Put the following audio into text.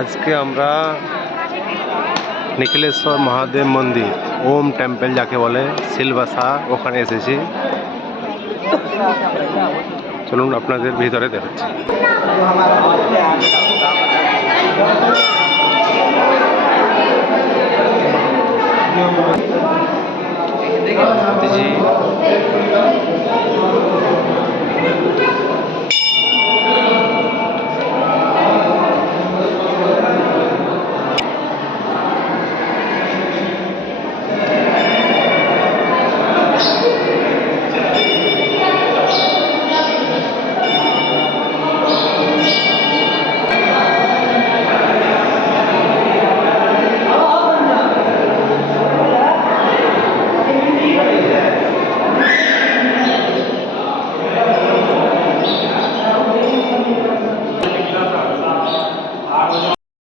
আজকে আমরা নিখিলেশ্বর মহাদেব মন্দির ওম টেম্পল যাকে বলে সিলবাসা ওখানে এসেছি। চলুন আপনাদের ভিতরে দেখাচ্ছি।